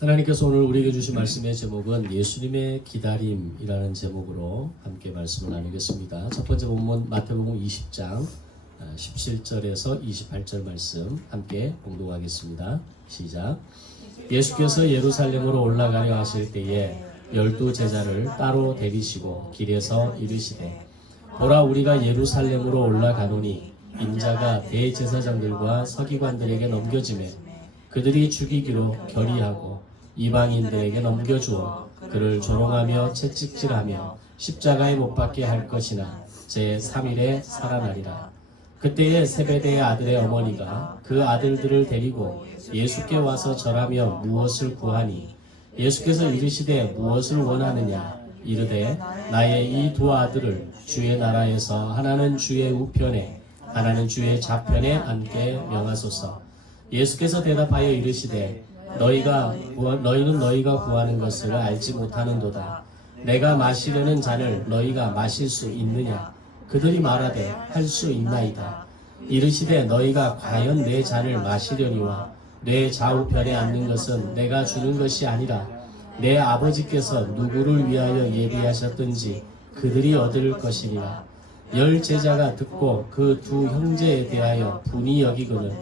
하나님께서 오늘 우리에게 주신 말씀의 제목은 예수님의 기다림이라는 제목으로 함께 말씀을 나누겠습니다. 첫 번째 본문 마태복음 20장 17절에서 28절 말씀 함께 봉독하겠습니다. 시작. 예수께서 예루살렘으로 올라가려 하실 때에 12 제자를 따로 데리시고 길에서 이르시되 보라 우리가 예루살렘으로 올라가노니 인자가 대제사장들과 서기관들에게 넘겨지매 그들이 죽이기로 결의하고 이방인들에게 넘겨주어 그를 조롱하며 채찍질하며 십자가에 못 박게 할 것이나 제3일에 살아나리라. 그때에 세베대의 아들의 어머니가 그 아들들을 데리고 예수께 와서 절하며 무엇을 구하니 예수께서 이르시되 무엇을 원하느냐 이르되 나의 이 두 아들을 주의 나라에서 하나는 주의 우편에 하나는 주의 좌편에 앉게 명하소서. 예수께서 대답하여 이르시되 너희는 너희가 구하는 것을 알지 못하는도다. 내가 마시려는 잔을 너희가 마실 수 있느냐? 그들이 말하되 할 수 있나이다. 이르시되 너희가 과연 내 잔을 마시려니와 내 좌우편에 앉는 것은 내가 주는 것이 아니라 내 아버지께서 누구를 위하여 예비하셨든지 그들이 얻을 것이니라. 10 제자가 듣고 그 두 형제에 대하여 분이 여기거늘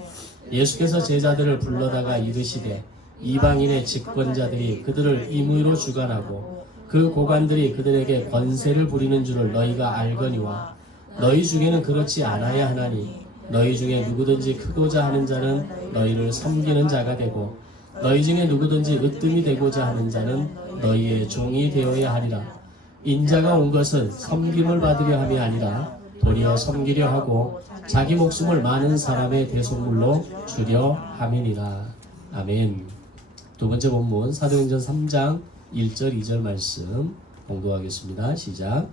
예수께서 제자들을 불러다가 이르시되 이방인의 집권자들이 그들을 임의로 주관하고 그 고관들이 그들에게 권세를 부리는 줄을 너희가 알거니와 너희 중에는 그렇지 않아야 하나니 너희 중에 누구든지 크고자 하는 자는 너희를 섬기는 자가 되고 너희 중에 누구든지 으뜸이 되고자 하는 자는 너희의 종이 되어야 하리라. 인자가 온 것은 섬김을 받으려 함이 아니라 도리어 섬기려 하고 자기 목숨을 많은 사람의 대속물로 주려 함이니라. 아멘. 두 번째 본문 사도행전 3장 1절 2절 말씀 봉독하겠습니다. 시작.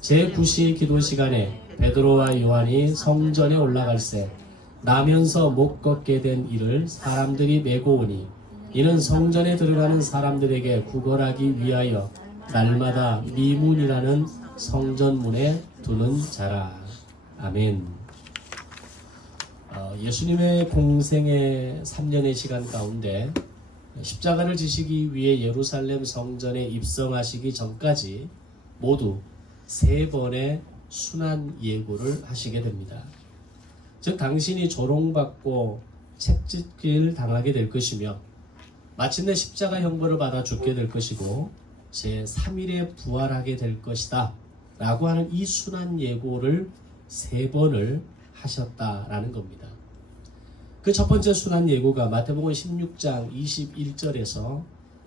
제9시 기도 시간에 베드로와 요한이 성전에 올라갈새 나면서 못 걷게 된 이를 사람들이 메고 오니 이는 성전에 들어가는 사람들에게 구걸하기 위하여 날마다 미문이라는 성전문에 두는 자라. 아멘. 예수님의 공생의 3년의 시간 가운데 십자가를 지시기 위해 예루살렘 성전에 입성하시기 전까지 모두 3번의 순환 예고를 하시게 됩니다. 즉 당신이 조롱받고 채찍질 당하게 될 것이며 마침내 십자가 형벌을 받아 죽게 될 것이고 제3일에 부활하게 될 것이다 라고 하는 이 순환 예고를 3번을 하셨다라는 겁니다. 그 첫 번째 순환 예고가 마태복음 16장 21절에서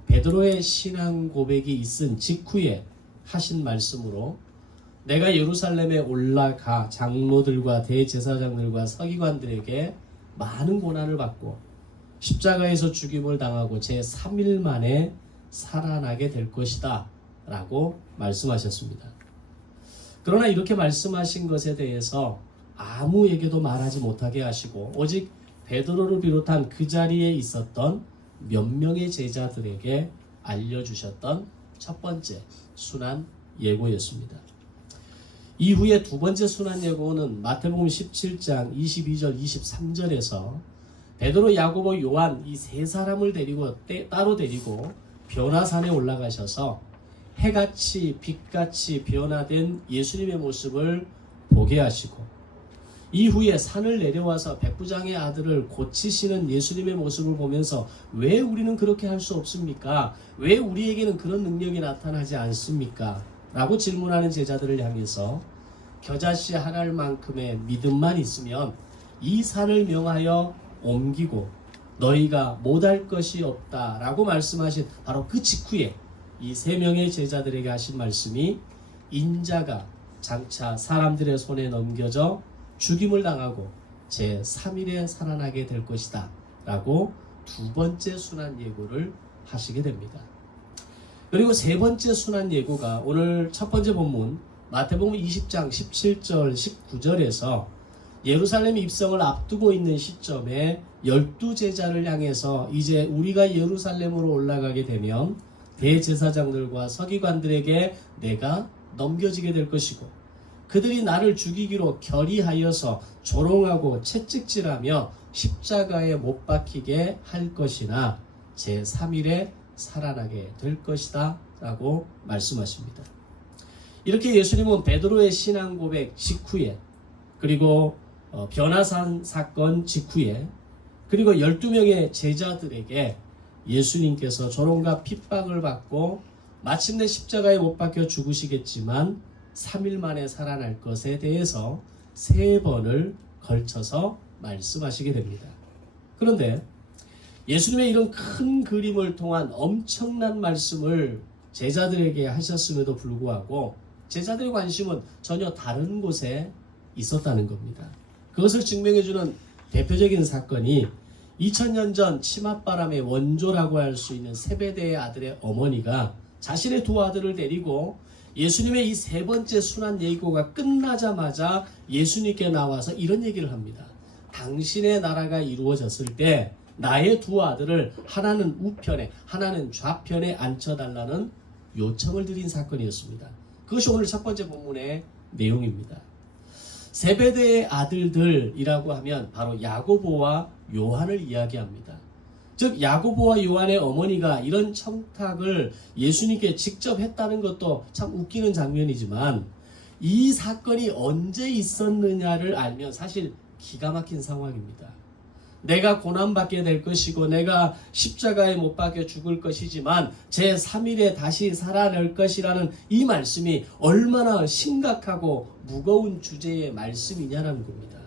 베드로의 신앙 고백이 있은 직후에 하신 말씀으로 내가 예루살렘에 올라가 장로들과 대제사장들과 서기관들에게 많은 고난을 받고 십자가에서 죽임을 당하고 제3일 만에 살아나게 될 것이다 라고 말씀하셨습니다. 그러나 이렇게 말씀하신 것에 대해서 아무에게도 말하지 못하게 하시고 오직 베드로를 비롯한 그 자리에 있었던 몇 명의 제자들에게 알려주셨던 첫 번째 순환 예고였습니다. 이후에 두 번째 순환 예고는 마태복음 17장 22절 23절에서 베드로, 야고보, 요한 이 세 사람을 따로 데리고 변화산에 올라가셔서 해같이 빛같이 변화된 예수님의 모습을 보게 하시고 이후에 산을 내려와서 백부장의 아들을 고치시는 예수님의 모습을 보면서 왜 우리는 그렇게 할 수 없습니까? 왜 우리에게는 그런 능력이 나타나지 않습니까? 라고 질문하는 제자들을 향해서 겨자씨 하나만큼의 믿음만 있으면 이 산을 명하여 옮기고 너희가 못할 것이 없다 라고 말씀하신 바로 그 직후에 이 3명의 제자들에게 하신 말씀이 인자가 장차 사람들의 손에 넘겨져 죽임을 당하고 제3일에 살아나게 될 것이다 라고 두 번째 순환 예고를 하시게 됩니다. 그리고 세 번째 순환 예고가 오늘 첫 번째 본문 마태복음 20장 17절 19절에서 예루살렘 입성을 앞두고 있는 시점에 12 제자를 향해서 이제 우리가 예루살렘으로 올라가게 되면 대제사장들과 서기관들에게 내가 넘겨지게 될 것이고 그들이 나를 죽이기로 결의하여서 조롱하고 채찍질하며 십자가에 못 박히게 할 것이나 제3일에 살아나게 될 것이다 라고 말씀하십니다. 이렇게 예수님은 베드로의 신앙 고백 직후에, 그리고 변화산 사건 직후에, 그리고 12명의 제자들에게 예수님께서 조롱과 핍박을 받고 마침내 십자가에 못 박혀 죽으시겠지만 3일 만에 살아날 것에 대해서 3번을 걸쳐서 말씀하시게 됩니다. 그런데 예수님의 이런 큰 그림을 통한 엄청난 말씀을 제자들에게 하셨음에도 불구하고 제자들의 관심은 전혀 다른 곳에 있었다는 겁니다. 그것을 증명해주는 대표적인 사건이 2000년 전 치맛바람의 원조라고 할 수 있는 세베대의 아들의 어머니가 자신의 두 아들을 데리고 예수님의 이 3번째 순환 예고가 끝나자마자 예수님께 나와서 이런 얘기를 합니다. 당신의 나라가 이루어졌을 때 나의 두 아들을 하나는 우편에 하나는 좌편에 앉혀달라는 요청을 드린 사건이었습니다. 그것이 오늘 첫 번째 본문의 내용입니다. 세베대의 아들들이라고 하면 바로 야고보와 요한을 이야기합니다. 즉 야고보와 요한의 어머니가 이런 청탁을 예수님께 직접 했다는 것도 참 웃기는 장면이지만 이 사건이 언제 있었느냐를 알면 사실 기가 막힌 상황입니다. 내가 고난받게 될 것이고 내가 십자가에 못 박혀 죽을 것이지만 제3일에 다시 살아날 것이라는 이 말씀이 얼마나 심각하고 무거운 주제의 말씀이냐라는 겁니다.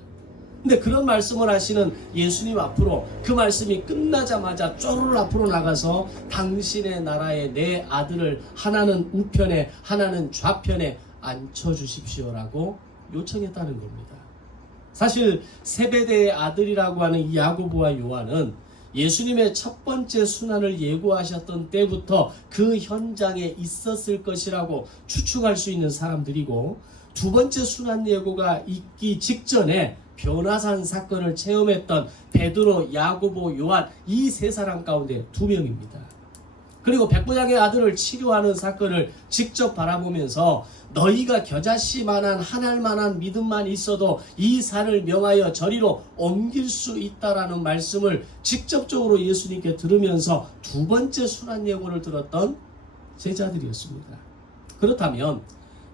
근데 그런 말씀을 하시는 예수님 앞으로 그 말씀이 끝나자마자 쪼르르 앞으로 나가서 당신의 나라에 내 아들을 하나는 우편에 하나는 좌편에 앉혀주십시오라고 요청했다는 겁니다. 사실 세베대의 아들이라고 하는 이 야고보와 요한은 예수님의 첫 번째 순환을 예고하셨던 때부터 그 현장에 있었을 것이라고 추측할 수 있는 사람들이고, 두 번째 순환 예고가 있기 직전에 변화산 사건을 체험했던 베드로, 야고보, 요한 이 3사람 가운데 2명입니다. 그리고 백부장의 아들을 치료하는 사건을 직접 바라보면서 너희가 겨자씨만한 한 알만한 믿음만 있어도 이 산을 명하여 저리로 옮길 수 있다라는 말씀을 직접적으로 예수님께 들으면서 두 번째 순환 예고를 들었던 제자들이었습니다. 그렇다면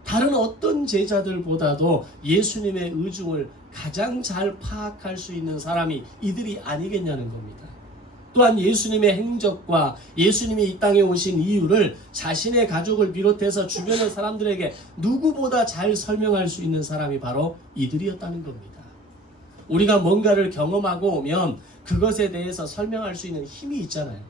다른 어떤 제자들보다도 예수님의 의중을 가장 잘 파악할 수 있는 사람이 이들이 아니겠냐는 겁니다. 또한 예수님의 행적과 예수님이 이 땅에 오신 이유를 자신의 가족을 비롯해서 주변의 사람들에게 누구보다 잘 설명할 수 있는 사람이 바로 이들이었다는 겁니다. 우리가 뭔가를 경험하고 오면 그것에 대해서 설명할 수 있는 힘이 있잖아요.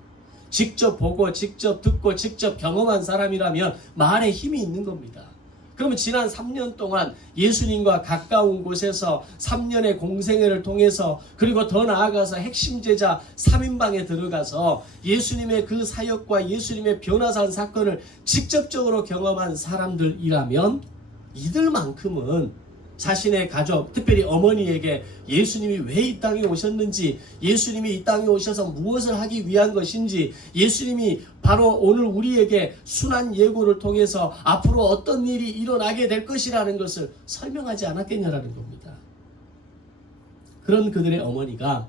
직접 보고 직접 듣고 직접 경험한 사람이라면 말에 힘이 있는 겁니다. 그러면 지난 3년 동안 예수님과 가까운 곳에서 3년의 공생애를 통해서, 그리고 더 나아가서 핵심 제자 3인방에 들어가서 예수님의 그 사역과 예수님의 변화산 사건을 직접적으로 경험한 사람들이라면 이들만큼은 자신의 가족, 특별히 어머니에게 예수님이 왜 이 땅에 오셨는지, 예수님이 이 땅에 오셔서 무엇을 하기 위한 것인지, 예수님이 바로 오늘 우리에게 순환 예고를 통해서 앞으로 어떤 일이 일어나게 될 것이라는 것을 설명하지 않았겠냐라는 겁니다. 그런 그들의 어머니가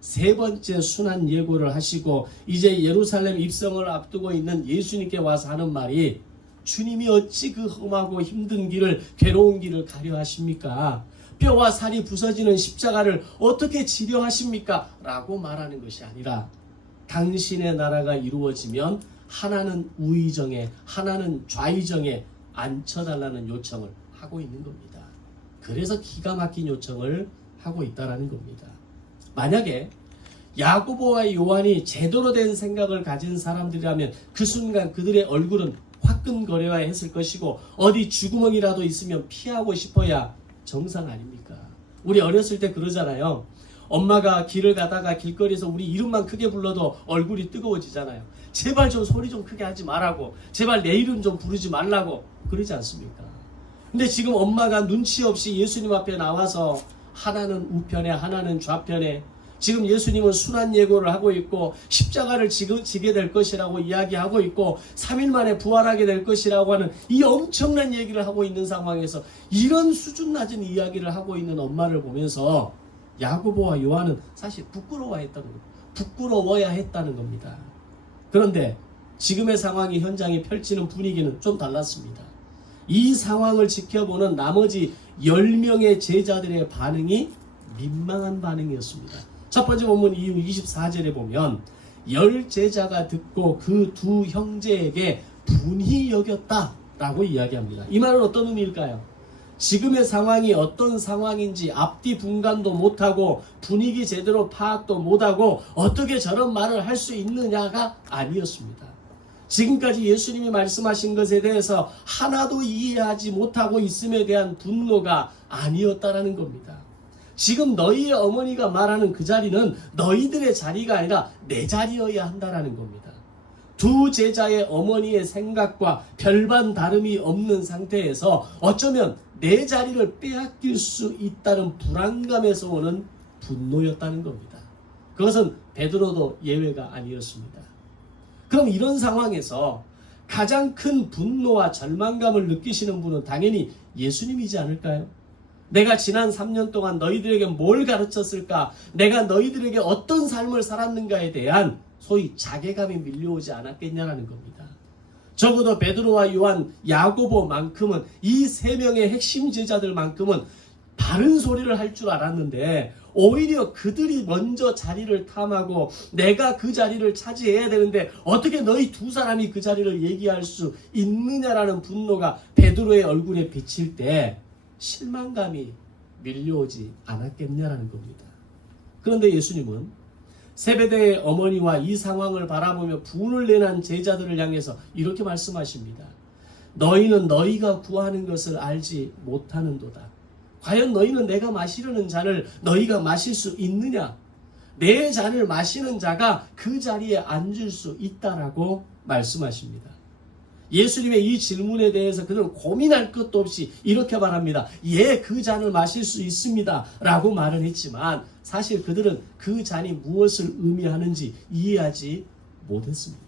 3번째 순환 예고를 하시고 이제 예루살렘 입성을 앞두고 있는 예수님께 와서 하는 말이, 주님이 어찌 그 험하고 힘든 길을, 괴로운 길을 가려 하십니까? 뼈와 살이 부서지는 십자가를 어떻게 지려 하십니까? 라고 말하는 것이 아니라 당신의 나라가 이루어지면 하나는 우의정에 하나는 좌의정에 앉혀달라는 요청을 하고 있는 겁니다. 그래서 기가 막힌 요청을 하고 있다는 겁니다. 만약에 야고보와 요한이 제대로 된 생각을 가진 사람들이라면 그 순간 그들의 얼굴은 화끈거려야 했을 것이고 어디 쥐구멍이라도 있으면 피하고 싶어야 정상 아닙니까? 우리 어렸을 때 그러잖아요. 엄마가 길을 가다가 길거리에서 우리 이름만 크게 불러도 얼굴이 뜨거워지잖아요. 제발 좀 소리 좀 크게 하지 말라고, 제발 내 이름 좀 부르지 말라고 그러지 않습니까? 근데 지금 엄마가 눈치 없이 예수님 앞에 나와서 하나는 우편에 하나는 좌편에, 지금 예수님은 순환 예고를 하고 있고 십자가를 지게 될 것이라고 이야기하고 있고 3일 만에 부활하게 될 것이라고 하는 이 엄청난 얘기를 하고 있는 상황에서 이런 수준 낮은 이야기를 하고 있는 엄마를 보면서 야고보와 요한은 사실 부끄러워야 했다는 겁니다. 그런데 지금의 상황이 현장에 펼치는 분위기는 좀 달랐습니다. 이 상황을 지켜보는 나머지 10명의 제자들의 반응이 민망한 반응이었습니다. 첫 번째 본문 이후 24절에 보면 10제자가 듣고 그 두 형제에게 분히 여겼다라고 이야기합니다. 이 말은 어떤 의미일까요? 지금의 상황이 어떤 상황인지 앞뒤 분간도 못하고 분위기 제대로 파악도 못하고 어떻게 저런 말을 할 수 있느냐가 아니었습니다. 지금까지 예수님이 말씀하신 것에 대해서 하나도 이해하지 못하고 있음에 대한 분노가 아니었다라는 겁니다. 지금 너희의 어머니가 말하는 그 자리는 너희들의 자리가 아니라 내 자리여야 한다라는 겁니다. 두 제자의 어머니의 생각과 별반 다름이 없는 상태에서 어쩌면 내 자리를 빼앗길 수 있다는 불안감에서 오는 분노였다는 겁니다. 그것은 베드로도 예외가 아니었습니다. 그럼 이런 상황에서 가장 큰 분노와 절망감을 느끼시는 분은 당연히 예수님이지 않을까요? 내가 지난 3년 동안 너희들에게 뭘 가르쳤을까? 내가 너희들에게 어떤 삶을 살았는가에 대한 소위 자괴감이 밀려오지 않았겠냐라는 겁니다. 적어도 베드로와 요한, 야고보만큼은 이 세 명의 핵심 제자들만큼은 바른 소리를 할 줄 알았는데 오히려 그들이 먼저 자리를 탐하고 내가 그 자리를 차지해야 되는데 어떻게 너희 두 사람이 그 자리를 얘기할 수 있느냐라는 분노가 베드로의 얼굴에 비칠 때 실망감이 밀려오지 않았겠냐라는 겁니다. 그런데 예수님은 세베대의 어머니와 이 상황을 바라보며 분을 내는 제자들을 향해서 이렇게 말씀하십니다. 너희는 너희가 구하는 것을 알지 못하는도다. 과연 너희는 내가 마시려는 잔을 너희가 마실 수 있느냐? 내 잔을 마시는 자가 그 자리에 앉을 수 있다라고 말씀하십니다. 예수님의 이 질문에 대해서 그들은 고민할 것도 없이 이렇게 말합니다. 예, 그 잔을 마실 수 있습니다 라고 말은 했지만 사실 그들은 그 잔이 무엇을 의미하는지 이해하지 못했습니다.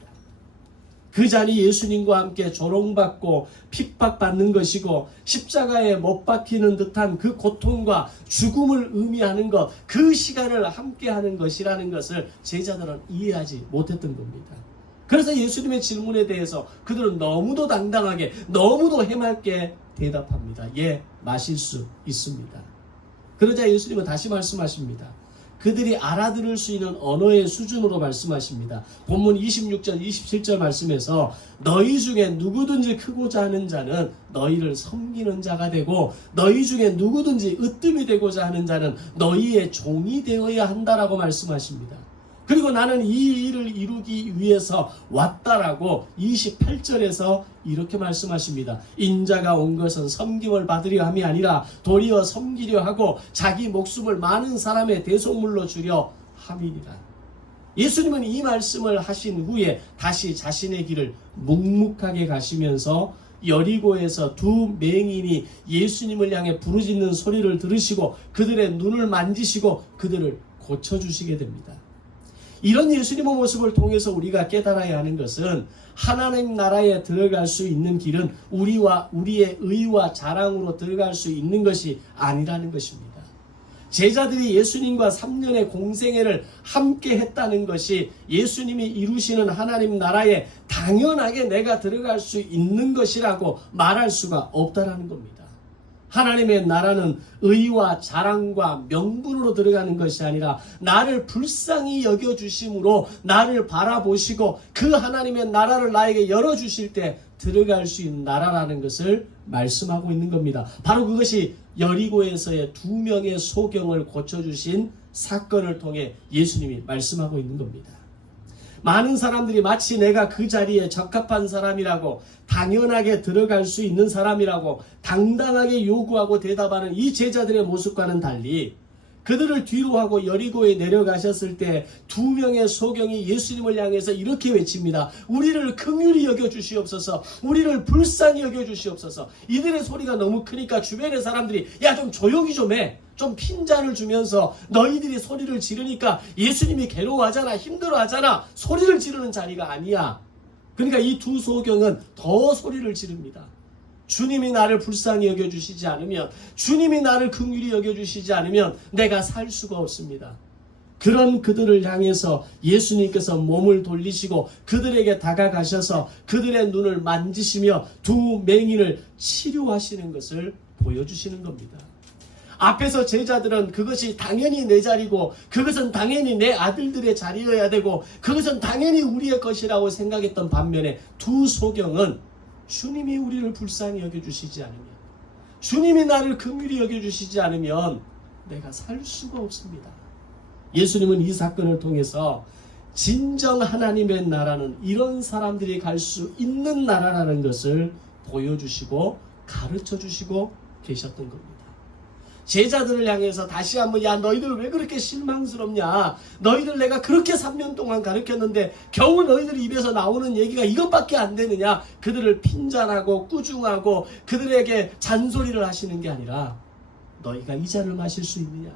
그 잔이 예수님과 함께 조롱받고 핍박받는 것이고 십자가에 못 박히는 듯한 그 고통과 죽음을 의미하는 것, 그 시간을 함께하는 것이라는 것을 제자들은 이해하지 못했던 겁니다. 그래서 예수님의 질문에 대해서 그들은 너무도 당당하게 너무도 해맑게 대답합니다. 예, 마실 수 있습니다. 그러자 예수님은 다시 말씀하십니다. 그들이 알아들을 수 있는 언어의 수준으로 말씀하십니다. 본문 26절 27절 말씀에서 너희 중에 누구든지 크고자 하는 자는 너희를 섬기는 자가 되고 너희 중에 누구든지 으뜸이 되고자 하는 자는 너희의 종이 되어야 한다라고 말씀하십니다. 그리고 나는 이 일을 이루기 위해서 왔다라고 28절에서 이렇게 말씀하십니다. 인자가 온 것은 섬김을 받으려 함이 아니라 도리어 섬기려 하고 자기 목숨을 많은 사람의 대속물로 주려 함이니라. 예수님은 이 말씀을 하신 후에 다시 자신의 길을 묵묵하게 가시면서 여리고에서 두 맹인이 예수님을 향해 부르짖는 소리를 들으시고 그들의 눈을 만지시고 그들을 고쳐주시게 됩니다. 이런 예수님의 모습을 통해서 우리가 깨달아야 하는 것은 하나님 나라에 들어갈 수 있는 길은 우리와 우리의 의와 자랑으로 들어갈 수 있는 것이 아니라는 것입니다. 제자들이 예수님과 3년의 공생애를 함께 했다는 것이 예수님이 이루시는 하나님 나라에 당연하게 내가 들어갈 수 있는 것이라고 말할 수가 없다는 겁니다. 하나님의 나라는 의와 자랑과 명분으로 들어가는 것이 아니라 나를 불쌍히 여겨주심으로 나를 바라보시고 그 하나님의 나라를 나에게 열어주실 때 들어갈 수 있는 나라라는 것을 말씀하고 있는 겁니다. 바로 그것이 여리고에서의 2명의 소경을 고쳐주신 사건을 통해 예수님이 말씀하고 있는 겁니다. 많은 사람들이 마치 내가 그 자리에 적합한 사람이라고 당연하게 들어갈 수 있는 사람이라고 당당하게 요구하고 대답하는 이 제자들의 모습과는 달리 그들을 뒤로 하고 여리고에 내려가셨을 때 2명의 소경이 예수님을 향해서 이렇게 외칩니다. 우리를 긍휼히 여겨주시옵소서. 우리를 불쌍히 여겨주시옵소서. 이들의 소리가 너무 크니까 주변의 사람들이 야 좀 조용히 좀 해. 좀 핀잔을 주면서 너희들이 소리를 지르니까 예수님이 괴로워하잖아. 힘들어하잖아. 소리를 지르는 자리가 아니야. 그러니까 이 두 소경은 더 소리를 지릅니다. 주님이 나를 불쌍히 여겨주시지 않으면 주님이 나를 긍휼히 여겨주시지 않으면 내가 살 수가 없습니다. 그런 그들을 향해서 예수님께서 몸을 돌리시고 그들에게 다가가셔서 그들의 눈을 만지시며 두 맹인을 치료하시는 것을 보여주시는 겁니다. 앞에서 제자들은 그것이 당연히 내 자리고 그것은 당연히 내 아들들의 자리여야 되고 그것은 당연히 우리의 것이라고 생각했던 반면에 두 소경은 주님이 우리를 불쌍히 여겨주시지 않으면, 주님이 나를 긍휼히 여겨주시지 않으면 내가 살 수가 없습니다. 예수님은 이 사건을 통해서 진정 하나님의 나라는 이런 사람들이 갈 수 있는 나라라는 것을 보여주시고 가르쳐주시고 계셨던 겁니다. 제자들을 향해서 다시 한번, 야, 너희들 왜 그렇게 실망스럽냐? 너희들 내가 그렇게 3년 동안 가르쳤는데 겨우 너희들 입에서 나오는 얘기가 이것밖에 안 되느냐? 그들을 핀잔하고 꾸중하고 그들에게 잔소리를 하시는 게 아니라, 너희가 이 잔을 마실 수 있느냐?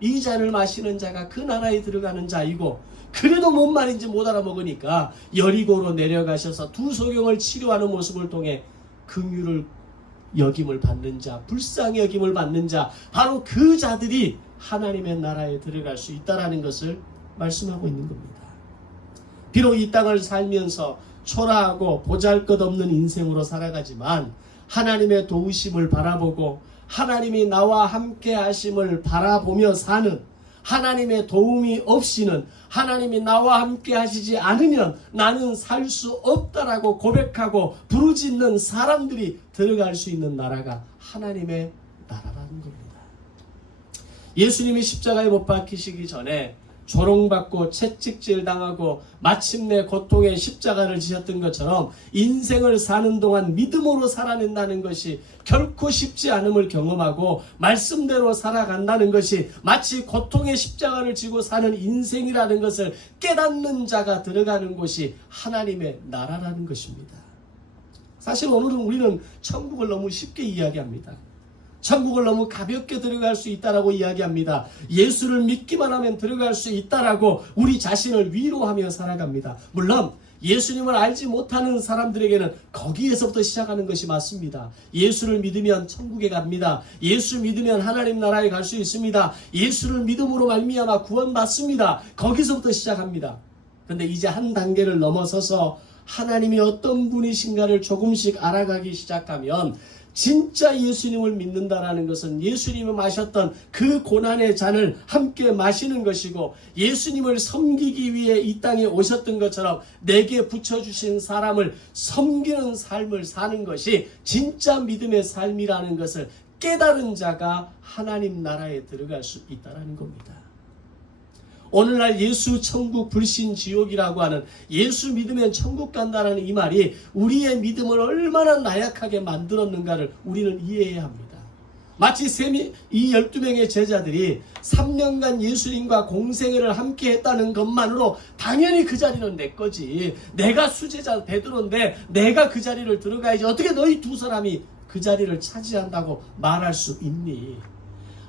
이 잔을 마시는 자가 그 나라에 들어가는 자이고, 그래도 뭔 말인지 못 알아먹으니까 여리고로 내려가셔서 두 소경을 치료하는 모습을 통해 긍휼을 여김을 받는 자, 불쌍히 여김을 받는 자, 바로 그 자들이 하나님의 나라에 들어갈 수 있다라는 것을 말씀하고 있는 겁니다. 비록 이 땅을 살면서 초라하고 보잘것없는 인생으로 살아가지만 하나님의 도우심을 바라보고 하나님이 나와 함께 하심을 바라보며 사는, 하나님의 도움이 없이는, 하나님이 나와 함께 하시지 않으면 나는 살 수 없다라고 고백하고 부르짖는 사람들이 들어갈 수 있는 나라가 하나님의 나라라는 겁니다. 예수님이 십자가에 못 박히시기 전에 조롱받고 채찍질 당하고 마침내 고통의 십자가를 지셨던 것처럼 인생을 사는 동안 믿음으로 살아낸다는 것이 결코 쉽지 않음을 경험하고 말씀대로 살아간다는 것이 마치 고통의 십자가를 지고 사는 인생이라는 것을 깨닫는 자가 들어가는 곳이 하나님의 나라라는 것입니다. 사실 오늘은 우리는 천국을 너무 쉽게 이야기합니다. 천국을 너무 가볍게 들어갈 수 있다라고 이야기합니다. 예수를 믿기만 하면 들어갈 수 있다라고 우리 자신을 위로하며 살아갑니다. 물론 예수님을 알지 못하는 사람들에게는 거기에서부터 시작하는 것이 맞습니다. 예수를 믿으면 천국에 갑니다. 예수 믿으면 하나님 나라에 갈 수 있습니다. 예수를 믿음으로 말미암아 구원받습니다. 거기서부터 시작합니다. 그런데 이제 한 단계를 넘어서서 하나님이 어떤 분이신가를 조금씩 알아가기 시작하면 진짜 예수님을 믿는다라는 것은 예수님이 마셨던 그 고난의 잔을 함께 마시는 것이고, 예수님을 섬기기 위해 이 땅에 오셨던 것처럼 내게 붙여주신 사람을 섬기는 삶을 사는 것이 진짜 믿음의 삶이라는 것을 깨달은 자가 하나님 나라에 들어갈 수 있다는 겁니다. 오늘날 예수 천국 불신 지옥이라고 하는, 예수 믿으면 천국 간다는 이 말이 우리의 믿음을 얼마나 나약하게 만들었는가를 우리는 이해해야 합니다. 마치 이 12명의 제자들이 3년간 예수님과 공생애를 함께 했다는 것만으로 당연히 그 자리는 내 거지, 내가 수제자 베드로인데 내가 그 자리를 들어가야지, 어떻게 너희 두 사람이 그 자리를 차지한다고 말할 수 있니?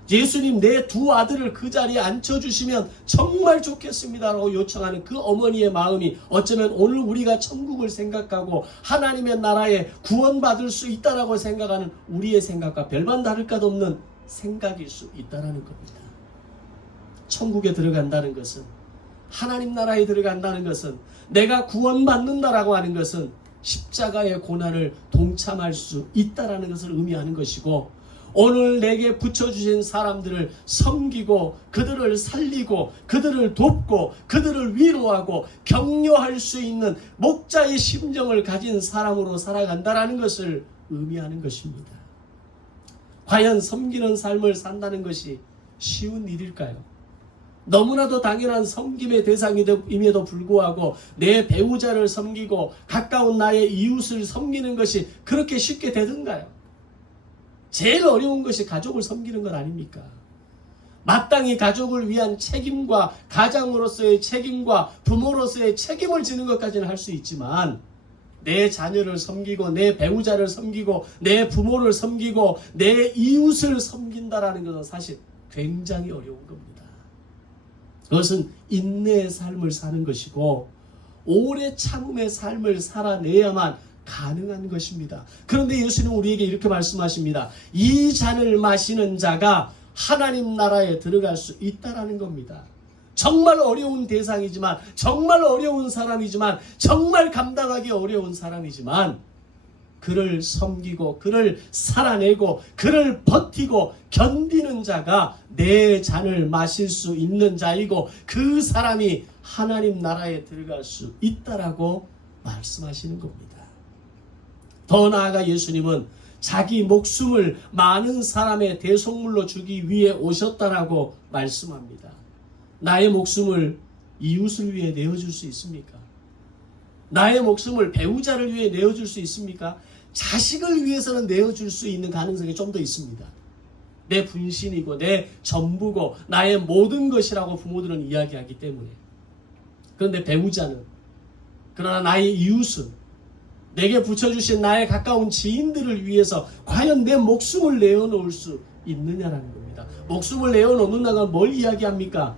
예수님, 내 두 아들을 그 자리에 앉혀주시면 정말 좋겠습니다라고 요청하는 그 어머니의 마음이 어쩌면 오늘 우리가 천국을 생각하고 하나님의 나라에 구원받을 수 있다라고 생각하는 우리의 생각과 별반 다를 것 없는 생각일 수 있다는 겁니다. 천국에 들어간다는 것은, 하나님 나라에 들어간다는 것은, 내가 구원받는다라고 하는 것은 십자가의 고난을 동참할 수 있다라는 것을 의미하는 것이고, 오늘 내게 붙여주신 사람들을 섬기고 그들을 살리고 그들을 돕고 그들을 위로하고 격려할 수 있는 목자의 심정을 가진 사람으로 살아간다는 것을 의미하는 것입니다. 과연 섬기는 삶을 산다는 것이 쉬운 일일까요? 너무나도 당연한 섬김의 대상임에도 불구하고 내 배우자를 섬기고 가까운 나의 이웃을 섬기는 것이 그렇게 쉽게 되던가요? 제일 어려운 것이 가족을 섬기는 것 아닙니까? 마땅히 가족을 위한 책임과 가장으로서의 책임과 부모로서의 책임을 지는 것까지는 할 수 있지만, 내 자녀를 섬기고 내 배우자를 섬기고 내 부모를 섬기고 내 이웃을 섬긴다라는 것은 사실 굉장히 어려운 겁니다. 그것은 인내의 삶을 사는 것이고 오래 참음의 삶을 살아내야만 가능한 것입니다. 그런데 예수님은 우리에게 이렇게 말씀하십니다. 이 잔을 마시는 자가 하나님 나라에 들어갈 수 있다라는 겁니다. 정말 어려운 대상이지만, 정말 어려운 사람이지만, 정말 감당하기 어려운 사람이지만 그를 섬기고 그를 살아내고 그를 버티고 견디는 자가 내 잔을 마실 수 있는 자이고 그 사람이 하나님 나라에 들어갈 수 있다라고 말씀하시는 겁니다. 더 나아가 예수님은 자기 목숨을 많은 사람의 대속물로 주기 위해 오셨다라고 말씀합니다. 나의 목숨을 이웃을 위해 내어줄 수 있습니까? 나의 목숨을 배우자를 위해 내어줄 수 있습니까? 자식을 위해서는 내어줄 수 있는 가능성이 좀 더 있습니다. 내 분신이고 내 전부고 나의 모든 것이라고 부모들은 이야기하기 때문에. 그런데 배우자는, 그러나 나의 이웃은, 내게 붙여주신 나의 가까운 지인들을 위해서 과연 내 목숨을 내어놓을 수 있느냐라는 겁니다. 목숨을 내어놓는다는 건 뭘 이야기합니까?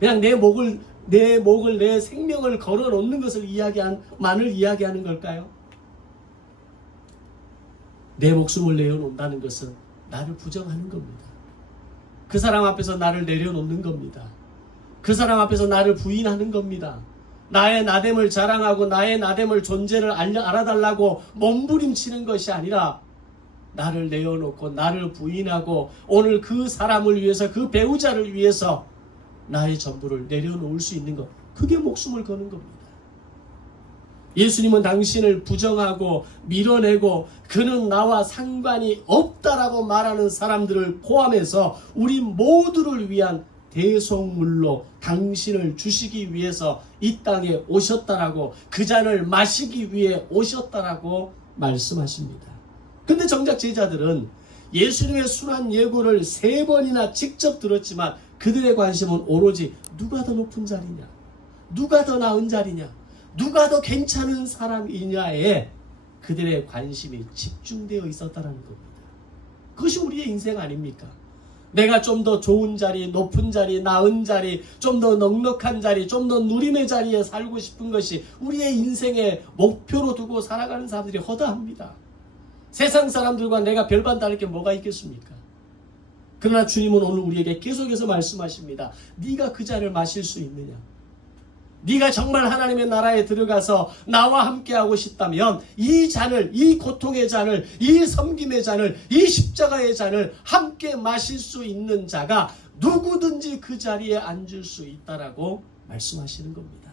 그냥 내 생명을 걸어놓는 것을 이야기하는 걸까요? 내 목숨을 내어놓는다는 것은 나를 부정하는 겁니다. 그 사람 앞에서 나를 내려놓는 겁니다. 그 사람 앞에서 나를 부인하는 겁니다. 나의 나됨을 자랑하고 나의 나됨을 존재를 알아달라고 몸부림치는 것이 아니라 나를 내어놓고 나를 부인하고 오늘 그 사람을 위해서, 그 배우자를 위해서 나의 전부를 내려놓을 수 있는 것, 그게 목숨을 거는 겁니다. 예수님은 당신을 부정하고 밀어내고 그는 나와 상관이 없다라고 말하는 사람들을 포함해서 우리 모두를 위한 대속물로 당신을 주시기 위해서 이 땅에 오셨다라고, 그 잔을 마시기 위해 오셨다라고 말씀하십니다. 근데 정작 제자들은 예수님의 순환 예고를 3번이나 직접 들었지만 그들의 관심은 오로지 누가 더 높은 자리냐, 누가 더 나은 자리냐, 누가 더 괜찮은 사람이냐에 그들의 관심이 집중되어 있었다는 겁니다. 그것이 우리의 인생 아닙니까? 내가 좀 더 좋은 자리, 높은 자리, 나은 자리, 좀 더 넉넉한 자리, 좀 더 누림의 자리에 살고 싶은 것이 우리의 인생의 목표로 두고 살아가는 사람들이 허다합니다. 세상 사람들과 내가 별반 다를 게 뭐가 있겠습니까? 그러나 주님은 오늘 우리에게 계속해서 말씀하십니다. 네가 그 잔을 마실 수 있느냐? 네가 정말 하나님의 나라에 들어가서 나와 함께하고 싶다면 이 잔을, 이 고통의 잔을, 이 섬김의 잔을, 이 십자가의 잔을 함께 마실 수 있는 자가 누구든지 그 자리에 앉을 수 있다라고 말씀하시는 겁니다.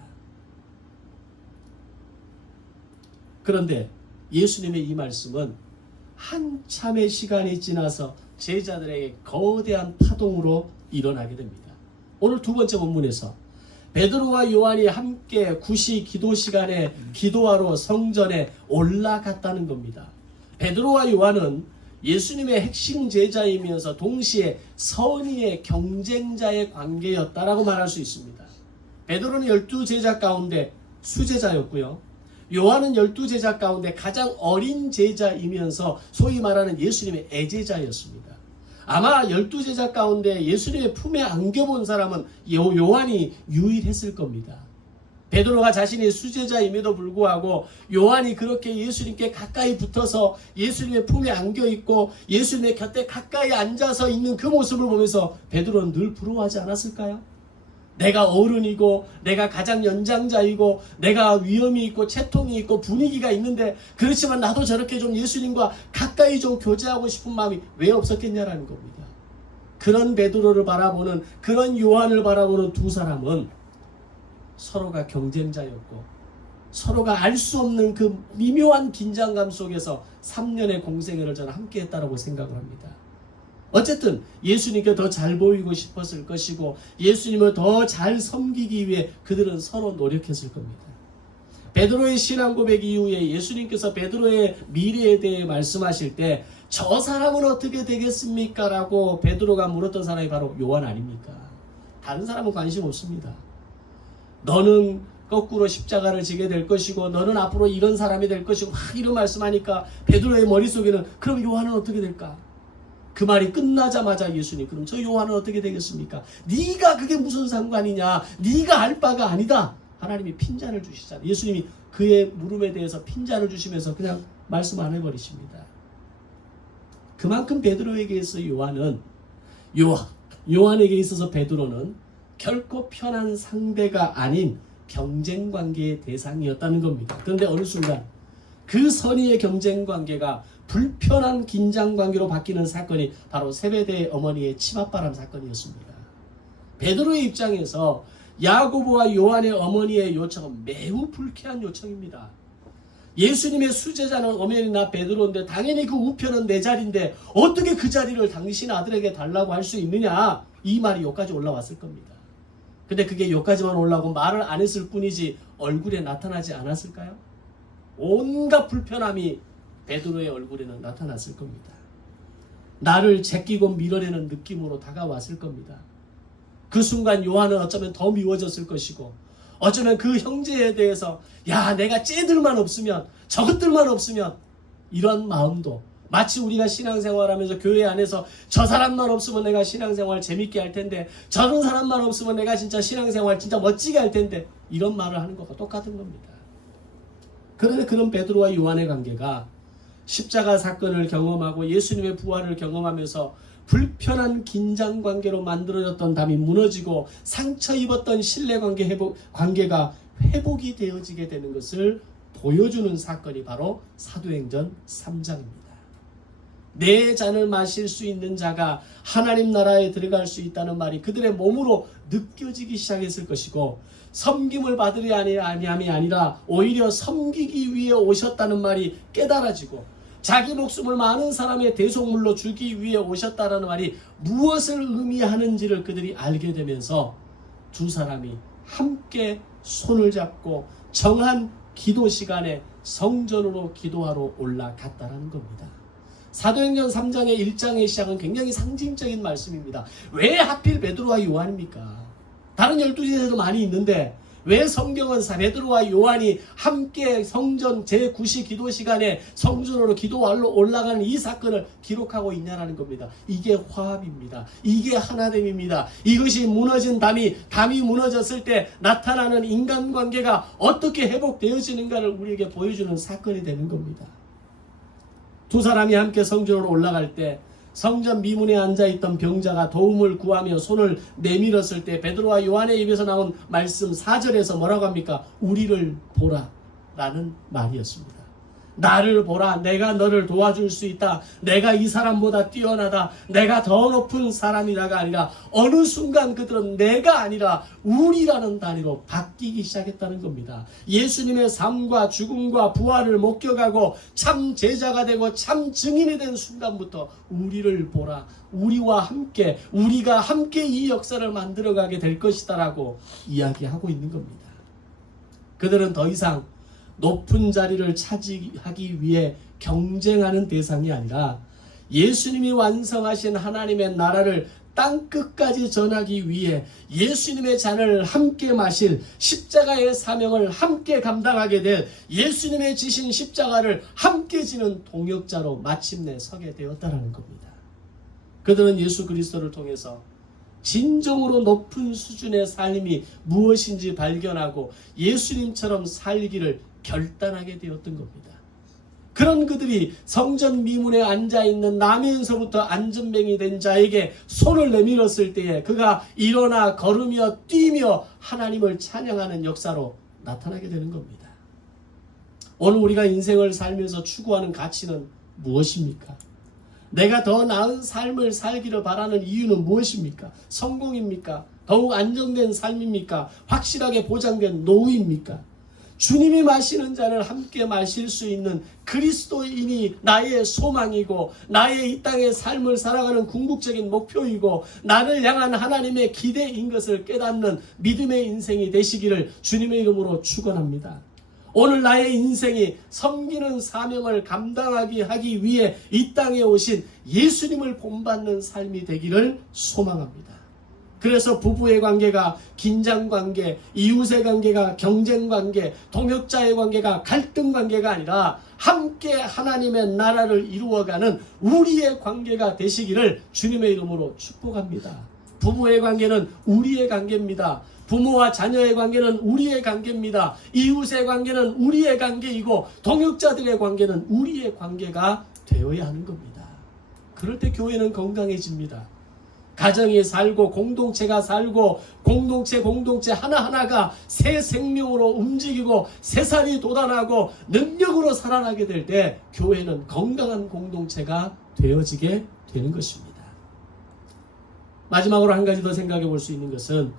그런데 예수님의 이 말씀은 한참의 시간이 지나서 제자들에게 거대한 파동으로 일어나게 됩니다. 오늘 두 번째 본문에서 베드로와 요한이 함께 구시 기도 시간에 기도하러 성전에 올라갔다는 겁니다. 베드로와 요한은 예수님의 핵심 제자이면서 동시에 선의의 경쟁자의 관계였다라고 말할 수 있습니다. 베드로는 12제자 가운데 수제자였고요. 요한은 12제자 가운데 가장 어린 제자이면서 소위 말하는 예수님의 애제자였습니다. 아마 12제자 가운데 예수님의 품에 안겨본 사람은 요한이 유일했을 겁니다. 베드로가 자신이 수제자임에도 불구하고 요한이 그렇게 예수님께 가까이 붙어서 예수님의 품에 안겨있고 예수님의 곁에 가까이 앉아서 있는 그 모습을 보면서 베드로는 늘 부러워하지 않았을까요? 내가 어른이고 내가 가장 연장자이고 내가 위험이 있고 채통이 있고 분위기가 있는데 그렇지만 나도 저렇게 좀 예수님과 가까이 좀 교제하고 싶은 마음이 왜 없었겠냐라는 겁니다. 그런 베드로를 바라보는, 그런 요한을 바라보는 두 사람은 서로가 경쟁자였고 서로가 알 수 없는 그 미묘한 긴장감 속에서 3년의 공생애를 저는 함께 했다고 생각을 합니다. 어쨌든 예수님께 더 잘 보이고 싶었을 것이고 예수님을 더 잘 섬기기 위해 그들은 서로 노력했을 겁니다. 베드로의 신앙 고백 이후에 예수님께서 베드로의 미래에 대해 말씀하실 때 저 사람은 어떻게 되겠습니까? 라고 베드로가 물었던 사람이 바로 요한 아닙니까? 다른 사람은 관심 없습니다. 너는 거꾸로 십자가를 지게 될 것이고 너는 앞으로 이런 사람이 될 것이고 막 이런 말씀하니까 베드로의 머릿속에는 그럼 요한은 어떻게 될까? 그 말이 끝나자마자 예수님, 그럼 저 요한은 어떻게 되겠습니까? 네가 그게 무슨 상관이냐? 네가 알 바가 아니다. 하나님이 핀잔을 주시잖아요. 예수님이 그의 물음에 대해서 핀잔을 주시면서 그냥 말씀 안 해버리십니다. 그만큼 베드로에게 있어서 요한에게 있어서 베드로는 결코 편한 상대가 아닌 경쟁관계의 대상이었다는 겁니다. 그런데 어느 순간 그 선의의 경쟁관계가 불편한 긴장관계로 바뀌는 사건이 바로 세베대의 어머니의 치맛바람 사건이었습니다. 베드로의 입장에서 야고보와 요한의 어머니의 요청은 매우 불쾌한 요청입니다. 예수님의 수제자는 어머니나 베드로인데 당연히 그 우편은 내 자리인데 어떻게 그 자리를 당신 아들에게 달라고 할 수 있느냐, 이 말이 여기까지 올라왔을 겁니다. 근데 그게 여기까지만 올라오고 말을 안 했을 뿐이지 얼굴에 나타나지 않았을까요? 온갖 불편함이 베드로의 얼굴에는 나타났을 겁니다. 나를 제끼고 밀어내는 느낌으로 다가왔을 겁니다. 그 순간 요한은 어쩌면 더 미워졌을 것이고, 어쩌면 그 형제에 대해서 야, 내가 쟤들만 없으면, 저것들만 없으면, 이런 마음도, 마치 우리가 신앙생활하면서 교회 안에서 저 사람만 없으면 내가 신앙생활 재밌게 할 텐데, 저런 사람만 없으면 내가 진짜 신앙생활 진짜 멋지게 할 텐데, 이런 말을 하는 것과 똑같은 겁니다. 그런데 그런 베드로와 요한의 관계가 십자가 사건을 경험하고 예수님의 부활을 경험하면서 불편한 긴장관계로 만들어졌던 담이 무너지고 상처 입었던 신뢰관계 관계가 회복이 되어지게 되는 것을 보여주는 사건이 바로 사도행전 3장입니다. 내 잔을 마실 수 있는 자가 하나님 나라에 들어갈 수 있다는 말이 그들의 몸으로 느껴지기 시작했을 것이고, 섬김을 받으려 아니함이 아니라 오히려 섬기기 위해 오셨다는 말이 깨달아지고, 자기 목숨을 많은 사람의 대속물로 주기 위해 오셨다는 말이 무엇을 의미하는지를 그들이 알게 되면서 두 사람이 함께 손을 잡고 정한 기도 시간에 성전으로 기도하러 올라갔다는 겁니다. 사도행전 3장의 1장의 시작은 굉장히 상징적인 말씀입니다. 왜 하필 베드로와 요한입니까? 다른 12제자도 많이 있는데 왜 성경은 베드로와 요한이 함께 성전 제9시 기도 시간에 성전으로 기도하러 올라가는 이 사건을 기록하고 있냐는 겁니다. 이게 화합입니다. 이게 하나됨입니다. 이것이 무너진 담이 무너졌을 때 나타나는 인간관계가 어떻게 회복되어지는가를 우리에게 보여주는 사건이 되는 겁니다. 두 사람이 함께 성전으로 올라갈 때 성전 미문에 앉아있던 병자가 도움을 구하며 손을 내밀었을 때 베드로와 요한의 입에서 나온 말씀 4절에서 뭐라고 합니까? 우리를 보라 라는 말이었습니다. 나를 보라, 내가 너를 도와줄 수 있다, 내가 이 사람보다 뛰어나다, 내가 더 높은 사람이라가 아니라 어느 순간 그들은 내가 아니라 우리라는 단위로 바뀌기 시작했다는 겁니다. 예수님의 삶과 죽음과 부활을 목격하고 참 제자가 되고 참 증인이 된 순간부터 우리를 보라, 우리와 함께, 우리가 함께 이 역사를 만들어가게 될 것이다 라고 이야기하고 있는 겁니다. 그들은 더 이상 높은 자리를 차지하기 위해 경쟁하는 대상이 아니라 예수님이 완성하신 하나님의 나라를 땅끝까지 전하기 위해 예수님의 잔을 함께 마실, 십자가의 사명을 함께 감당하게 될, 예수님의 지신 십자가를 함께 지는 동역자로 마침내 서게 되었다는 겁니다. 그들은 예수 그리스도를 통해서 진정으로 높은 수준의 삶이 무엇인지 발견하고 예수님처럼 살기를 결단하게 되었던 겁니다. 그런 그들이 성전 미문에 앉아있는 남에서부터 안전뱅이 된 자에게 손을 내밀었을 때에 그가 일어나 걸으며 뛰며 하나님을 찬양하는 역사로 나타나게 되는 겁니다. 오늘 우리가 인생을 살면서 추구하는 가치는 무엇입니까? 내가 더 나은 삶을 살기를 바라는 이유는 무엇입니까? 성공입니까? 더욱 안정된 삶입니까? 확실하게 보장된 노후입니까? 주님이 마시는 잔을 함께 마실 수 있는 그리스도인이 나의 소망이고 나의 이 땅의 삶을 살아가는 궁극적인 목표이고 나를 향한 하나님의 기대인 것을 깨닫는 믿음의 인생이 되시기를 주님의 이름으로 축원합니다. 오늘 나의 인생이 섬기는 사명을 하기 위해 이 땅에 오신 예수님을 본받는 삶이 되기를 소망합니다. 그래서 부부의 관계가 긴장관계, 이웃의 관계가 경쟁관계, 동역자의 관계가 갈등관계가 아니라 함께 하나님의 나라를 이루어가는 우리의 관계가 되시기를 주님의 이름으로 축복합니다. 부부의 관계는 우리의 관계입니다. 부모와 자녀의 관계는 우리의 관계입니다. 이웃의 관계는 우리의 관계이고 동역자들의 관계는 우리의 관계가 되어야 하는 겁니다. 그럴 때 교회는 건강해집니다. 가정이 살고 공동체가 살고 공동체 하나하나가 새 생명으로 움직이고 새살이 돋아나고 능력으로 살아나게 될 때 교회는 건강한 공동체가 되어지게 되는 것입니다. 마지막으로 한 가지 더 생각해 볼 수 있는 것은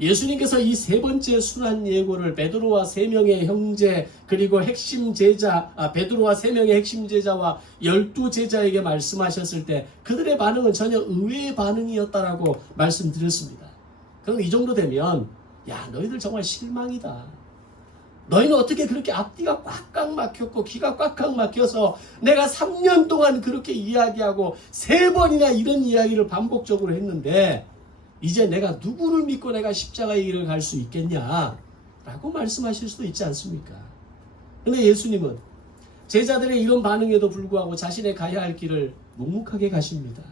예수님께서 이 세 번째 순환 예고를 베드로와 세 명의 형제 그리고 핵심 제자 베드로와 세 명의 핵심 제자와 12제자에게 말씀하셨을 때 그들의 반응은 전혀 의외의 반응이었다라고 말씀드렸습니다. 그럼 이 정도 되면 야 너희들 정말 실망이다. 너희는 어떻게 그렇게 앞뒤가 꽉꽉 막혔고 귀가 꽉꽉 막혀서 내가 3년 동안 그렇게 이야기하고 3번이나 이런 이야기를 반복적으로 했는데 이제 내가 누구를 믿고 내가 십자가의 길을 갈 수 있겠냐 라고 말씀하실 수도 있지 않습니까? 근데 예수님은 제자들의 이런 반응에도 불구하고 자신의 가야 할 길을 묵묵하게 가십니다.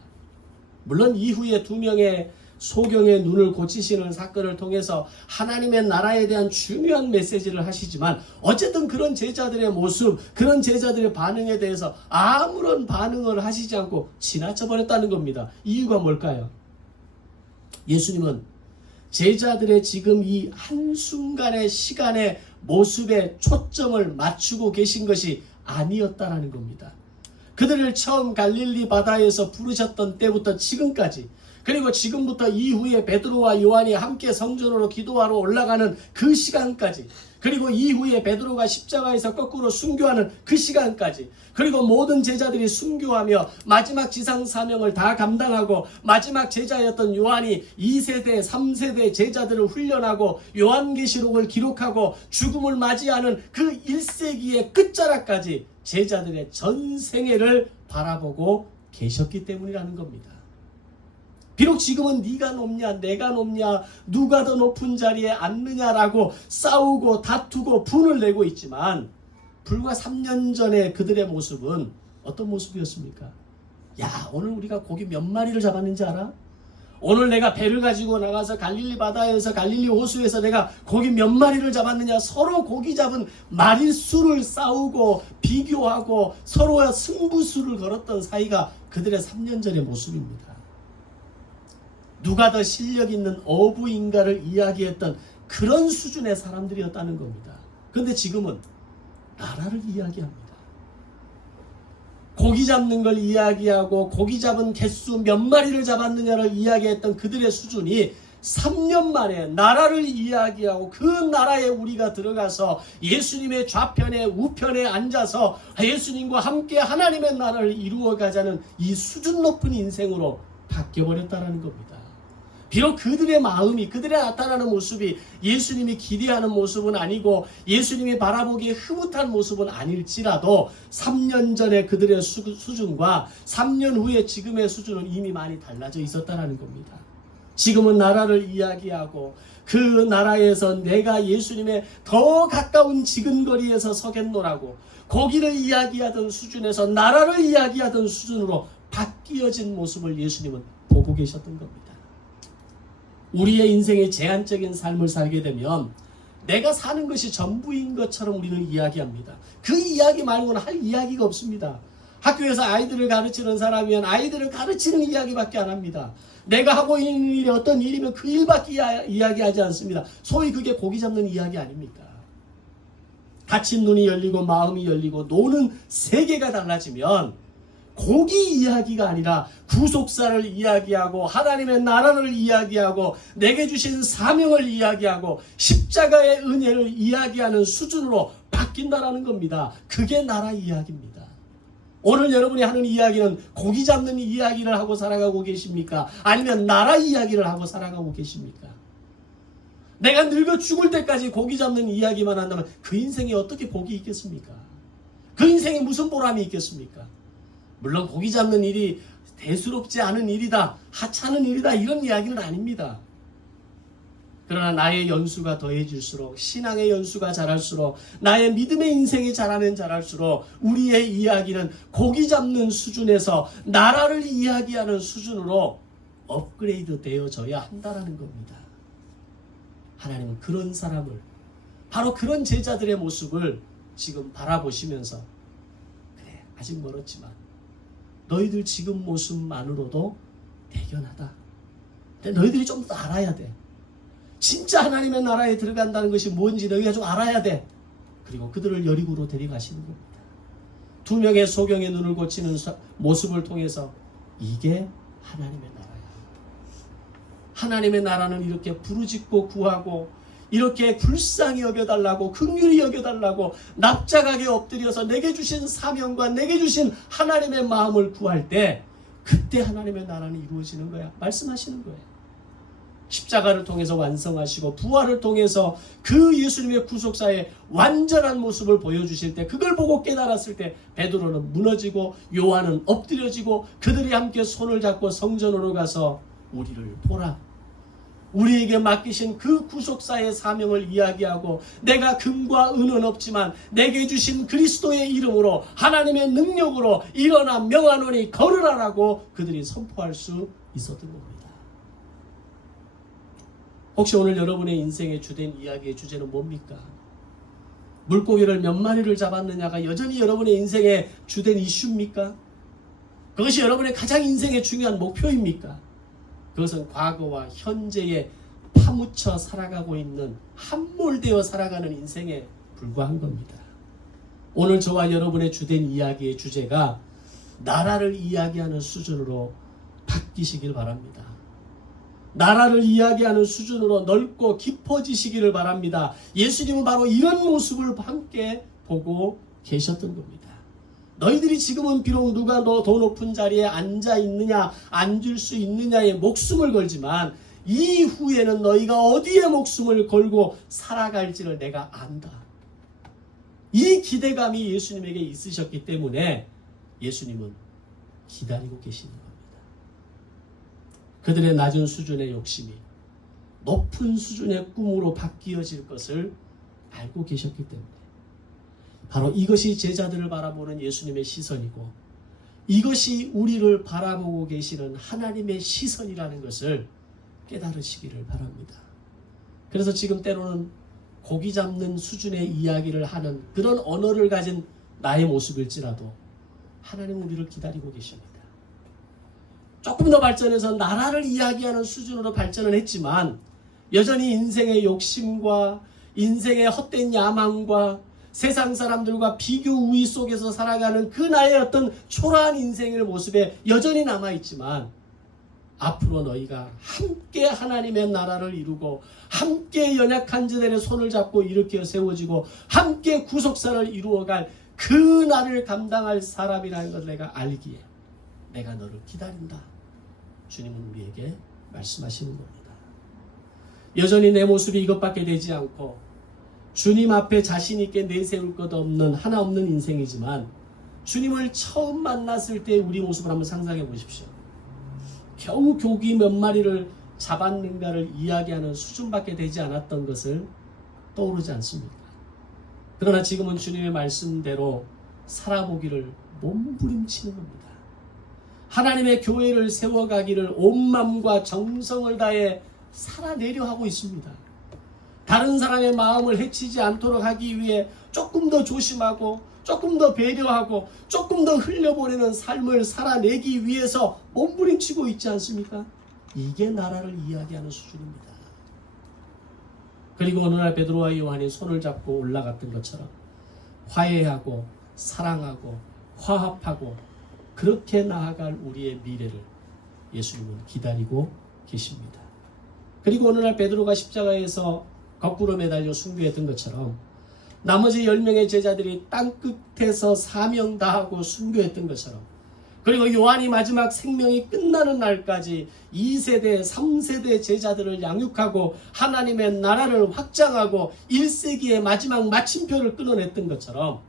물론 이후에 2명의 소경의 눈을 고치시는 사건을 통해서 하나님의 나라에 대한 중요한 메시지를 하시지만 어쨌든 그런 제자들의 모습, 그런 제자들의 반응에 대해서 아무런 반응을 하시지 않고 지나쳐 버렸다는 겁니다. 이유가 뭘까요? 예수님은 제자들의 지금 이 한순간의 시간의 모습에 초점을 맞추고 계신 것이 아니었다라는 겁니다. 그들을 처음 갈릴리 바다에서 부르셨던 때부터 지금까지 그리고 지금부터 이후에 베드로와 요한이 함께 성전으로 기도하러 올라가는 그 시간까지 그리고 이후에 베드로가 십자가에서 거꾸로 순교하는 그 시간까지 그리고 모든 제자들이 순교하며 마지막 지상 사명을 다 감당하고 마지막 제자였던 요한이 2세대 3세대 제자들을 훈련하고 요한계시록을 기록하고 죽음을 맞이하는 그 1세기의 끝자락까지 제자들의 전 생애를 바라보고 계셨기 때문이라는 겁니다. 비록 지금은 네가 높냐 내가 높냐 누가 더 높은 자리에 앉느냐라고 싸우고 다투고 분을 내고 있지만 불과 3년 전에 그들의 모습은 어떤 모습이었습니까? 야 오늘 우리가 고기 몇 마리를 잡았는지 알아? 오늘 내가 배를 가지고 나가서 갈릴리 바다에서 갈릴리 호수에서 내가 고기 몇 마리를 잡았느냐 서로 고기 잡은 마리수를 싸우고 비교하고 서로의 승부수를 걸었던 사이가 그들의 3년 전의 모습입니다. 누가 더 실력 있는 어부인가를 이야기했던 그런 수준의 사람들이었다는 겁니다. 그런데 지금은 나라를 이야기합니다. 고기 잡는 걸 이야기하고 고기 잡은 개수 몇 마리를 잡았느냐를 이야기했던 그들의 수준이 3년 만에 나라를 이야기하고 그 나라에 우리가 들어가서 예수님의 좌편에 우편에 앉아서 예수님과 함께 하나님의 나라를 이루어가자는 이 수준 높은 인생으로 바뀌어버렸다는 겁니다. 비록 그들의 마음이 그들의 나타나는 모습이 예수님이 기대하는 모습은 아니고 예수님이 바라보기에 흐뭇한 모습은 아닐지라도 3년 전에 그들의 수준과 3년 후에 지금의 수준은 이미 많이 달라져 있었다는 겁니다. 지금은 나라를 이야기하고 그 나라에서 내가 예수님의 더 가까운 지근거리에서 서겠노라고 고기를 이야기하던 수준에서 나라를 이야기하던 수준으로 바뀌어진 모습을 예수님은 보고 계셨던 겁니다. 우리의 인생의 제한적인 삶을 살게 되면 내가 사는 것이 전부인 것처럼 우리는 이야기합니다. 그 이야기 말고는 할 이야기가 없습니다. 학교에서 아이들을 가르치는 사람이면 아이들을 가르치는 이야기밖에 안 합니다. 내가 하고 있는 일이 어떤 일이면 그 일밖에 이야기하지 않습니다. 소위 그게 고기 잡는 이야기 아닙니까? 닫힌 눈이 열리고 마음이 열리고 노는 세계가 달라지면 고기 이야기가 아니라 구속사를 이야기하고 하나님의 나라를 이야기하고 내게 주신 사명을 이야기하고 십자가의 은혜를 이야기하는 수준으로 바뀐다라는 겁니다. 그게 나라 이야기입니다. 오늘 여러분이 하는 이야기는 고기 잡는 이야기를 하고 살아가고 계십니까? 아니면 나라 이야기를 하고 살아가고 계십니까? 내가 늙어 죽을 때까지 고기 잡는 이야기만 한다면 그 인생에 어떻게 복이 있겠습니까? 그 인생에 무슨 보람이 있겠습니까? 물론 고기 잡는 일이 대수롭지 않은 일이다, 하찮은 일이다 이런 이야기는 아닙니다. 그러나 나의 연수가 더해질수록 신앙의 연수가 자랄수록 나의 믿음의 인생이 자라면 자랄수록 우리의 이야기는 고기 잡는 수준에서 나라를 이야기하는 수준으로 업그레이드 되어져야 한다는 겁니다. 하나님은 그런 사람을 바로 그런 제자들의 모습을 지금 바라보시면서 그래 아직 멀었지만 너희들 지금 모습만으로도 대견하다. 근데 너희들이 좀 더 알아야 돼. 진짜 하나님의 나라에 들어간다는 것이 뭔지 너희가 좀 알아야 돼. 그리고 그들을 여리고로 데려가시는 겁니다. 두 명의 소경의 눈을 고치는 모습을 통해서 이게 하나님의 나라야. 하나님의 나라는 이렇게 부르짖고 구하고 이렇게 불쌍히 여겨달라고 긍휼히 여겨달라고 납작하게 엎드려서 내게 주신 사명과 내게 주신 하나님의 마음을 구할 때 그때 하나님의 나라는 이루어지는 거야. 말씀하시는 거예요. 십자가를 통해서 완성하시고 부활을 통해서 그 예수님의 구속사의 완전한 모습을 보여주실 때 그걸 보고 깨달았을 때 베드로는 무너지고 요한은 엎드려지고 그들이 함께 손을 잡고 성전으로 가서 우리를 보라. 우리에게 맡기신 그 구속사의 사명을 이야기하고 내가 금과 은은 없지만 내게 주신 그리스도의 이름으로 하나님의 능력으로 일어나 명하노니 걸으라라고 그들이 선포할 수 있었던 겁니다. 혹시 오늘 여러분의 인생의 주된 이야기의 주제는 뭡니까? 물고기를 몇 마리를 잡았느냐가 여전히 여러분의 인생의 주된 이슈입니까? 그것이 여러분의 가장 인생의 중요한 목표입니까? 그것은 과거와 현재에 파묻혀 살아가고 있는 함몰되어 살아가는 인생에 불과한 겁니다. 오늘 저와 여러분의 주된 이야기의 주제가 나라를 이야기하는 수준으로 바뀌시길 바랍니다. 나라를 이야기하는 수준으로 넓고 깊어지시기를 바랍니다. 예수님은 바로 이런 모습을 함께 보고 계셨던 겁니다. 너희들이 지금은 비록 누가 너 더 높은 자리에 앉아 있느냐 앉을 수 있느냐에 목숨을 걸지만 이후에는 너희가 어디에 목숨을 걸고 살아갈지를 내가 안다. 이 기대감이 예수님에게 있으셨기 때문에 예수님은 기다리고 계시는 겁니다. 그들의 낮은 수준의 욕심이 높은 수준의 꿈으로 바뀌어질 것을 알고 계셨기 때문에 바로 이것이 제자들을 바라보는 예수님의 시선이고 이것이 우리를 바라보고 계시는 하나님의 시선이라는 것을 깨달으시기를 바랍니다. 그래서 지금 때로는 고기 잡는 수준의 이야기를 하는 그런 언어를 가진 나의 모습일지라도 하나님은 우리를 기다리고 계십니다. 조금 더 발전해서 나라를 이야기하는 수준으로 발전을 했지만 여전히 인생의 욕심과 인생의 헛된 야망과 세상 사람들과 비교 우위 속에서 살아가는 그 나의 어떤 초라한 인생의 모습에 여전히 남아있지만 앞으로 너희가 함께 하나님의 나라를 이루고 함께 연약한 자들의 손을 잡고 일으켜 세워지고 함께 구속사를 이루어갈 그 날을 감당할 사람이라는 것을 내가 알기에 내가 너를 기다린다. 주님은 우리에게 말씀하시는 겁니다. 여전히 내 모습이 이것밖에 되지 않고 주님 앞에 자신 있게 내세울 것 없는 하나 없는 인생이지만 주님을 처음 만났을 때 우리 모습을 한번 상상해 보십시오. 겨우 고기 몇 마리를 잡았는가를 이야기하는 수준밖에 되지 않았던 것을 떠오르지 않습니까? 그러나 지금은 주님의 말씀대로 살아보기를 몸부림치는 겁니다. 하나님의 교회를 세워가기를 온 마음과 정성을 다해 살아내려 하고 있습니다. 다른 사람의 마음을 해치지 않도록 하기 위해 조금 더 조심하고 조금 더 배려하고 조금 더 흘려보내는 삶을 살아내기 위해서 몸부림치고 있지 않습니까? 이게 나라를 이야기하는 수준입니다. 그리고 어느 날 베드로와 요한이 손을 잡고 올라갔던 것처럼 화해하고 사랑하고 화합하고 그렇게 나아갈 우리의 미래를 예수님은 기다리고 계십니다. 그리고 어느 날 베드로가 십자가에서 거꾸로 매달려 순교했던 것처럼 나머지 10명의 제자들이 땅끝에서 사명 다하고 순교했던 것처럼 그리고 요한이 마지막 생명이 끝나는 날까지 2세대, 3세대 제자들을 양육하고 하나님의 나라를 확장하고 1세기의 마지막 마침표를 끊어냈던 것처럼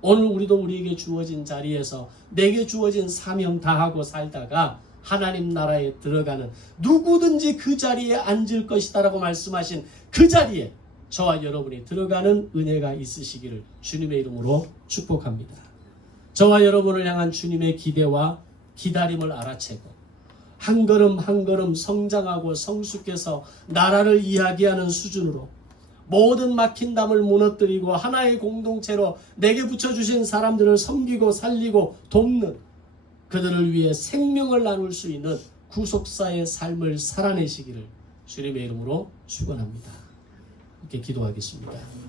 오늘 우리도 우리에게 주어진 자리에서 내게 주어진 사명 다하고 살다가 하나님 나라에 들어가는 누구든지 그 자리에 앉을 것이다라고 말씀하신 그 자리에 저와 여러분이 들어가는 은혜가 있으시기를 주님의 이름으로 축복합니다. 저와 여러분을 향한 주님의 기대와 기다림을 알아채고 한 걸음 한 걸음 성장하고 성숙해서 나라를 이야기하는 수준으로 모든 막힌 담을 무너뜨리고 하나의 공동체로 내게 붙여주신 사람들을 섬기고 살리고 돕는 그들을 위해 생명을 나눌 수 있는 구속사의 삶을 살아내시기를 주님의 이름으로 축원합니다. 이렇게 기도하겠습니다.